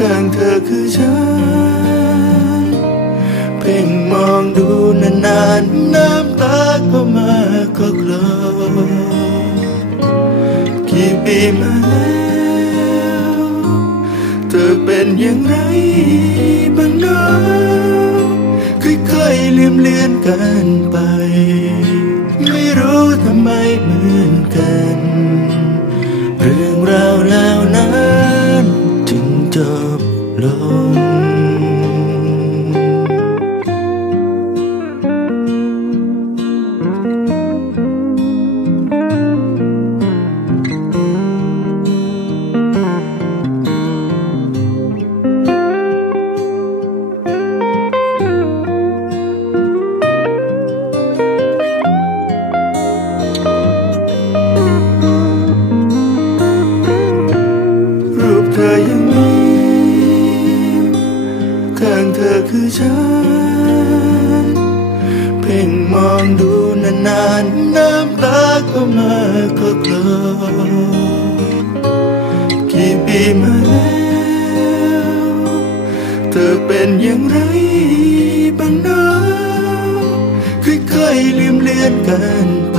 ข้างเธอคือฉัน เพ่งมองดูนานๆ น้ำตาก็มาก็คลอกี่ปีมาแล้วเธอเป็นอย่างไรบ้างเนาะค่อยๆเลืมเลือนกันไป ไม่รู้ทำไมมัน บ ฉัน เพ่งมองดูนานๆน้ำตาก็มาก็กลอกี่ปีมาแล้วเธอเป็นอย่างไรบ้างนะค่อยๆลืมเลือนกันไป